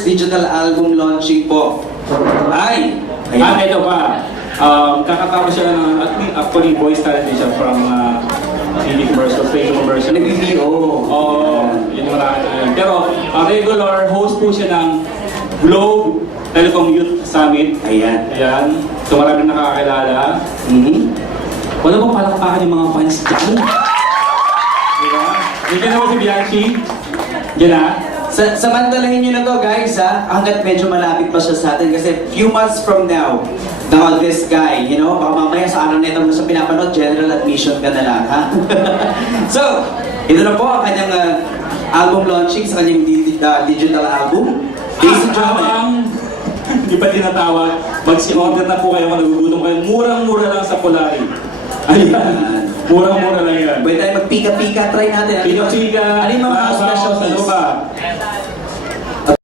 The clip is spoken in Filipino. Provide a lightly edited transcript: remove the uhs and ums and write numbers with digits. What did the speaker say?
digital album launching po. Ay! Ayan. Ito pa. Kakatapos siya ng, actually, voice talent din siya from TV commercial, station commercial. Nag-BPO. Oo, yun yung marami. Pero, regular host po siya ng Globe Telecom Youth Summit. Ayan. Ayan. So, maraming nakakilala. Wala bang palakpakan yung mga fans dyan? Diba? Hindi na mo si Bianchi. Diyan na. Samantalahin nyo na to guys ha, hanggat medyo malapit pa siya sa atin kasi few months from now, this guy, you know, baka mamaya sa araw na ito mo sa pinapanood, general admission ka na lang ha. So, ito na po ang kanyang album launching sa kanyang digital album. Ladies and gentlemen, Hindi pa tinatawag. Mag-order na po kayo kung nagugutom kayo. Murang-mura lang sa Polari. Ayan. Murang-mura lang yan. pwede tayo magpika-pika, try natin. Pika-pika. Ano yung mga special sa needs? lupa.